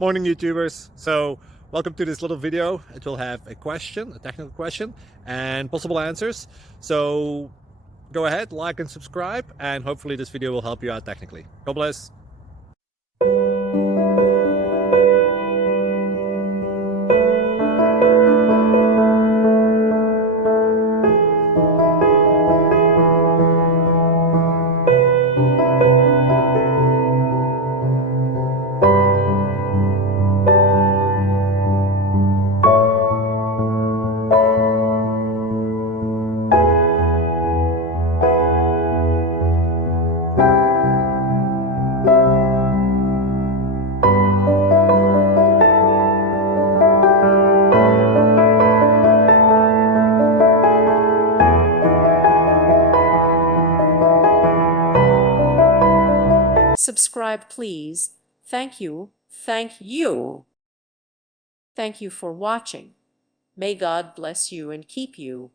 Morning, YouTubers. So welcome to this little video. It will have a question, a technical question, and possible answers. So go ahead, like and subscribe, and hopefully this video will help you out technically. God bless. Subscribe, please. Thank you. Thank you. Thank you for watching. May God bless you and keep you.